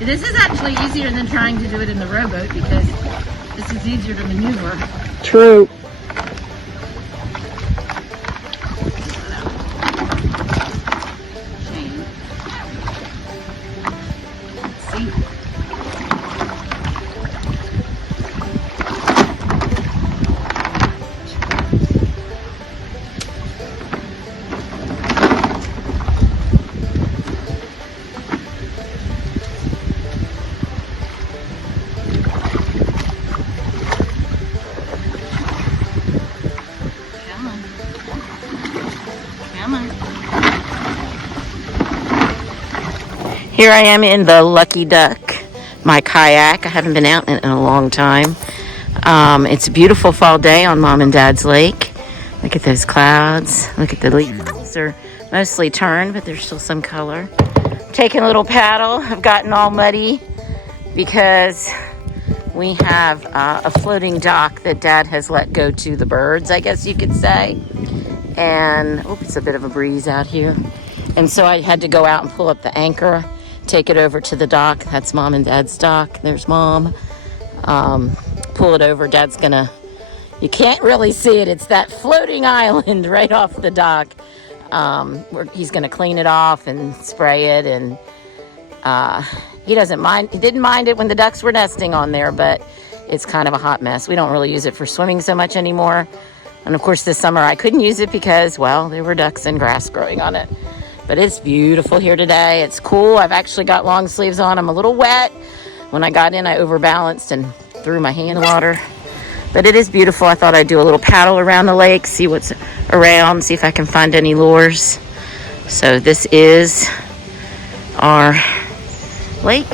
This is actually easier than trying to do it in the rowboat because this is easier to maneuver. True. Here I am in the Lucky Duck, my kayak. I haven't been out in a long time. It's a beautiful fall day on Mom and Dad's lake. Look at those clouds. Look at the leaves. They're mostly turned, but there's still some color. Taking a little paddle. I've gotten all muddy because we have a floating dock that Dad has let go to the birds, I guess you could say. And, it's a bit of a breeze out here. And so I had to go out and pull up the anchor, take it over to the dock. That's Mom and Dad's dock. There's Mom. Pull it over. Dad's gonna, you can't really see it. It's that floating island right off the dock. Where he's gonna clean it off and spray it. And he doesn't mind. He didn't mind it when the ducks were nesting on there, but it's kind of a hot mess. We don't really use it for swimming so much anymore. And of course this summer I couldn't use it because, well, there were ducks and grass growing on it. But it's beautiful here today. It's cool. I've actually got long sleeves on. I'm a little wet. When I got in, I overbalanced and threw my hand in the water. But it is beautiful. I thought I'd do a little paddle around the lake, see what's around, see if I can find any lures. So this is our lake.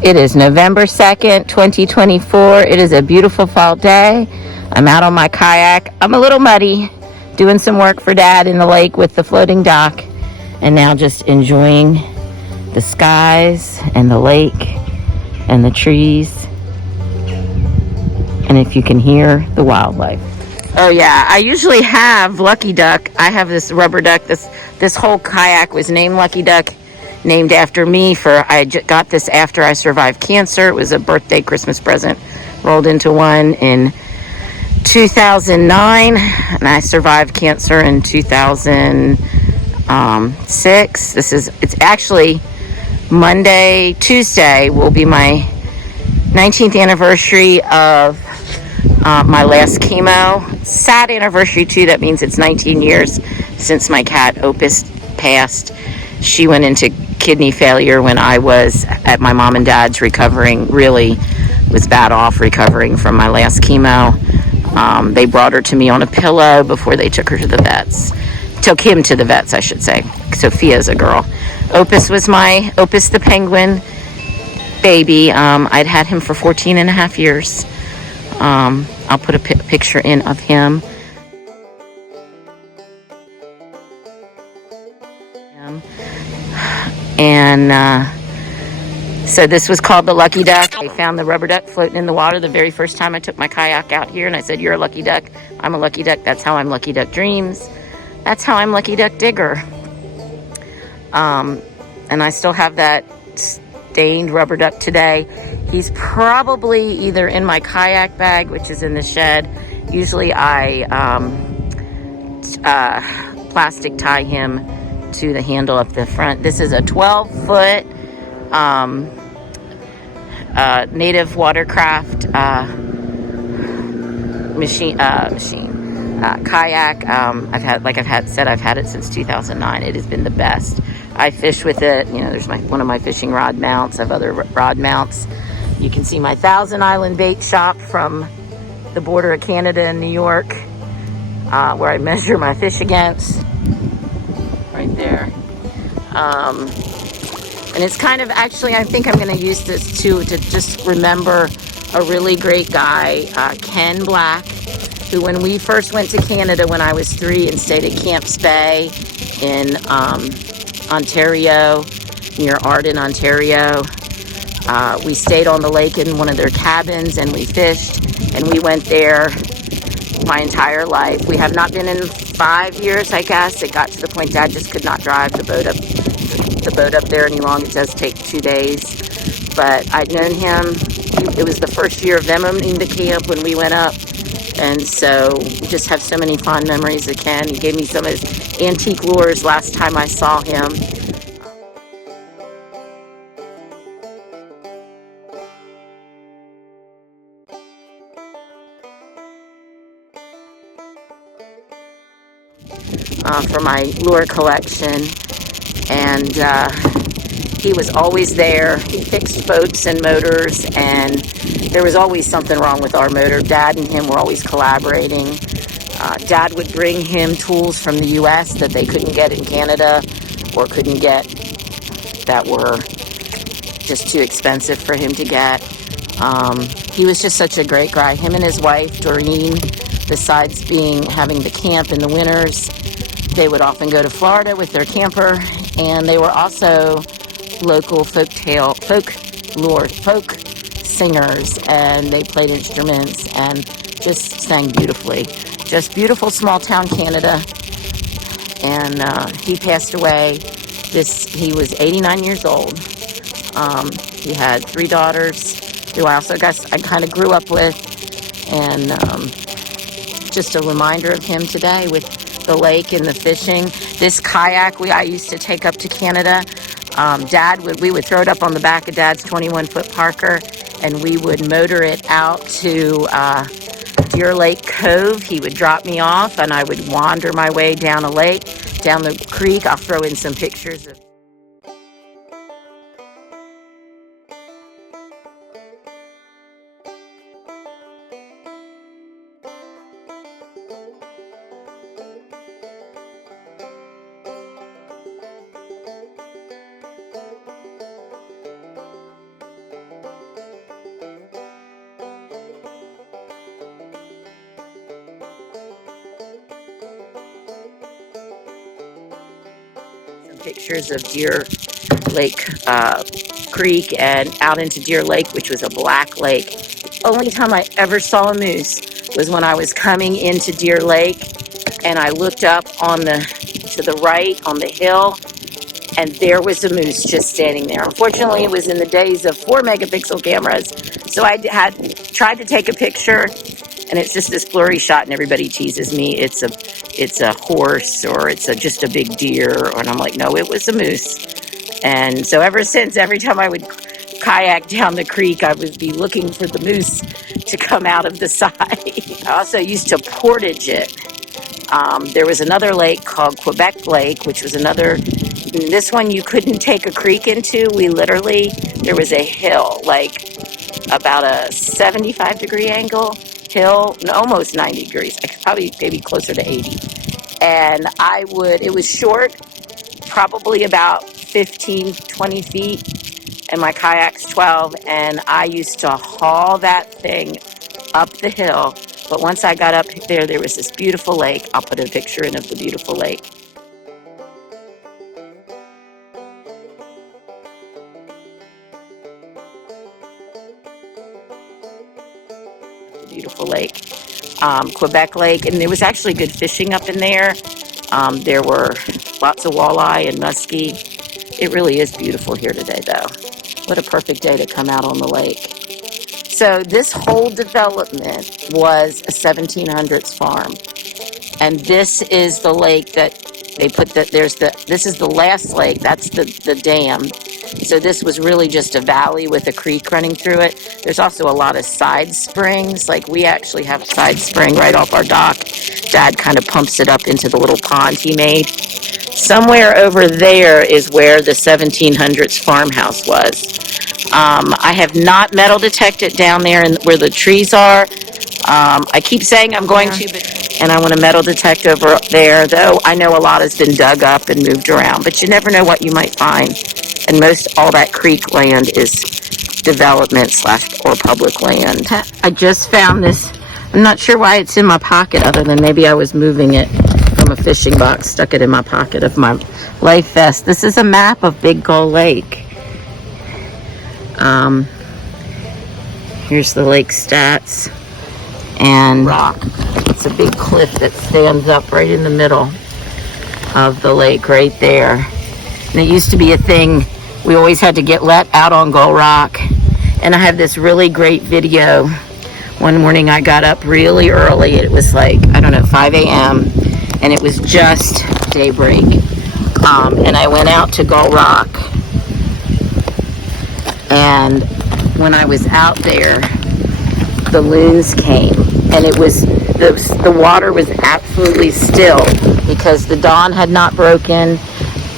It is November 2nd, 2024. It is a beautiful fall day. I'm out on my kayak. I'm a little muddy, doing some work for Dad in the lake with the floating dock, and now just enjoying the skies and the lake and the trees, and if you can hear the wildlife. Oh yeah, I usually have Lucky Duck. I have this rubber duck. This whole kayak was named Lucky Duck, named after me. I got this after I survived cancer. It was a birthday Christmas present, rolled into one in 2009, and I survived cancer in 2006. It's actually Tuesday will be my 19th anniversary of my last chemo. Sad anniversary too. That means it's 19 years since my cat Opus passed. She went into kidney failure when I was at my mom and dad's really was bad off recovering from my last chemo. They brought her to me on a pillow before they took him to the vets, I should say. Sophia's a girl. Opus the penguin baby. I'd had him for 14 and a half years. I'll put a picture in of him. And so this was called the Lucky Duck. I found the rubber duck floating in the water the very first time I took my kayak out here, and I said, "You're a lucky duck. I'm a lucky duck. That's how I'm Lucky Duck Dreams. That's how I'm Lucky Duck Digger." And I still have that stained rubber duck today. He's probably either in my kayak bag, which is in the shed. Usually I plastic tie him to the handle up the front. This is a 12-foot native watercraft kayak. I've had it since 2009. It has been the best. I fish with it. There's one of my fishing rod mounts. I have other rod mounts. You can see my Thousand Island bait shop from the border of Canada and New York, where I measure my fish against. Right there. And it's kind of, actually, I think I'm going to use this too to just remember a really great guy, Ken Black, who when we first went to Canada when I was 3 and stayed at Camps Bay in Ontario, near Arden, Ontario, we stayed on the lake in one of their cabins and we fished, and we went there my entire life. We have not been in 5 years, I guess, it got to the point Dad just could not drive the boat up there any longer. It does take 2 days. But I'd known him. It was the first year of them owning the camp when we went up. And so we just have so many fond memories of Ken. He gave me some of his antique lures last time I saw him. For my lure collection, and he was always there. He fixed boats and motors, and there was always something wrong with our motor. Dad and him were always collaborating. Dad would bring him tools from the U.S. that they couldn't get in Canada or couldn't get, that were just too expensive for him to get. He was just such a great guy. Him and his wife, Doreen, besides having the camp in the winters, they would often go to Florida with their camper, and they were also local folk singers, and they played instruments and just sang beautifully. Just beautiful small town Canada. And he passed away. He was 89 years old. He had 3 daughters who I kind of grew up with, and just a reminder of him today with the lake and the fishing. This kayak I used to take up to Canada. We would throw it up on the back of Dad's 21-foot Parker, and we would motor it out to Deer Lake Cove. He would drop me off, and I would wander my way down the creek. I'll throw in some pictures of pictures of Deer Lake Creek and out into Deer Lake, which was a black lake. The only time I ever saw a moose was when I was coming into Deer Lake, and I looked up to the right on the hill, and there was a moose just standing there. Unfortunately, it was in the days of 4-megapixel cameras, so I had tried to take a picture, and it's just this blurry shot, and everybody teases me. It's a horse, or it's just a big deer, and I'm like, no, it was a moose. And so ever since, every time I would kayak down the creek, I would be looking for the moose to come out of the side. I also used to portage it. There was another lake called Quebec Lake, which was this one you couldn't take a creek into. There was a hill, like about a 75-degree angle hill, almost 90 degrees, probably maybe closer to 80. And it was short, probably about 15, 20 feet, and my kayak's 12, and I used to haul that thing up the hill. But once I got up there was this beautiful lake. I'll put a picture in of the beautiful lake. Beautiful lake, Quebec Lake, and there was actually good fishing up in there. There were lots of walleye and muskie. It really is beautiful here today, though. What a perfect day to come out on the lake. So this whole development was a 1700s farm, and this is the lake that they put this is the last lake. That's the dam. So this was really just a valley with a creek running through it. There's also a lot of side springs. Like we actually have a side spring right off our dock. Dad kind of pumps it up into the little pond he made. Somewhere over there is where the 1700s farmhouse was. I have not metal detected down there where the trees are. I keep saying I'm going to, and I want to metal detect over there, though I know a lot has been dug up and moved around, but you never know what you might find. And all that creek land is development / or public land. I just found this. I'm not sure why it's in my pocket, other than maybe I was moving it from a fishing box, stuck it in my pocket of my life vest. This is a map of Big Gull Lake. Here's the lake stats and rock. a big cliff that stands up right in the middle of the lake right there. And it used to be a thing. We always had to get let out on Gull Rock. And I have this really great video. One morning I got up really early. It was like, I don't know, 5 a.m. And it was just daybreak. And I went out to Gull Rock. And when I was out there, the loons came. And it was, the water was absolutely still because the dawn had not broken.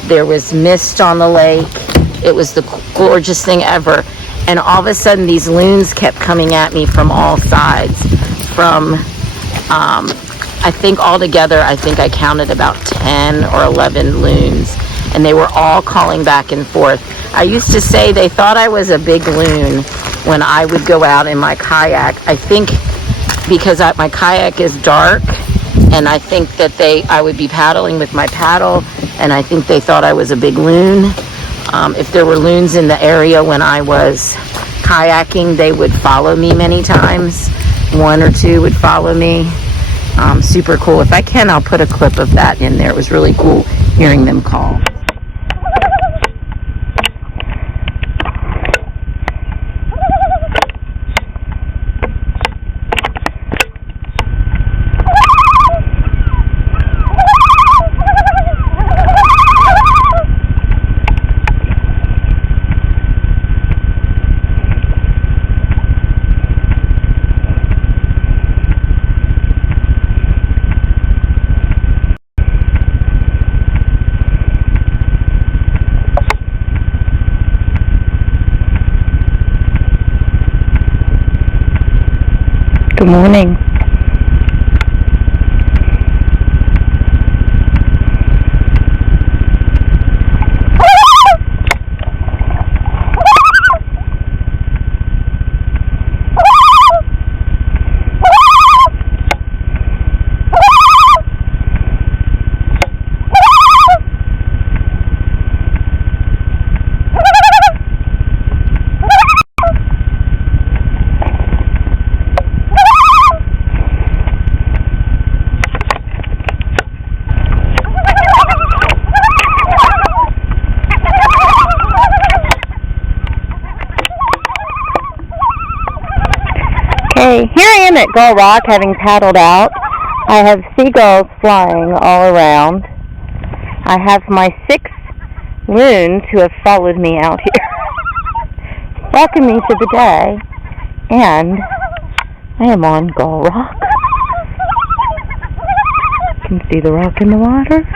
There was mist on the lake. It was the gorgeous thing ever. And all of a sudden, these loons kept coming at me from all sides. From, I think altogether, I think I counted about 10 or 11 loons. And they were all calling back and forth. I used to say they thought I was a big loon when I would go out in my kayak. I think because my kayak is dark, and I think that I would be paddling with my paddle, and I think they thought I was a big loon. If there were loons in the area when I was kayaking, they would follow me many times. 1 or 2 would follow me. Super cool. If I can, I'll put a clip of that in there. It was really cool hearing them call. Good morning. Okay, here I am at Gull Rock having paddled out. I have seagulls flying all around. I have my 6 loons who have followed me out here, welcome me to the day, and I am on Gull Rock. You can see the rock in the water.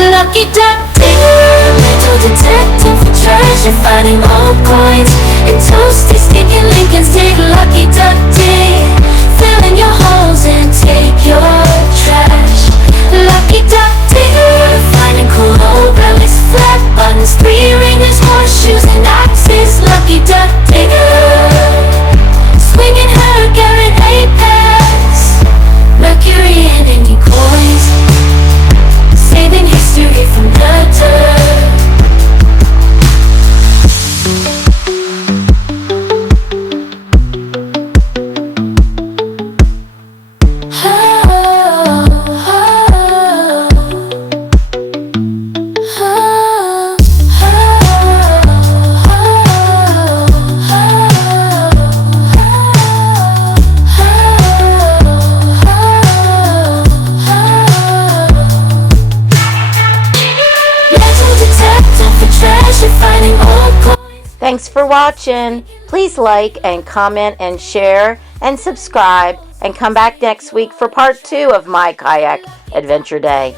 Lucky duck digger, metal detector for treasure, finding old coins and toasty sticky Lincolns. Dig, lucky duck dig, fill in your holes and take your trash. Lucky duck digger, finding cool old relics, flat buttons, 3 ringers, horseshoes and axes. Lucky duck digger, swinging her Garrett Apex, Mercury and Indy coins, saving history from the dirt. Thanks for watching. Please like and comment and share and subscribe and come back next week for part 2 of my kayak adventure day.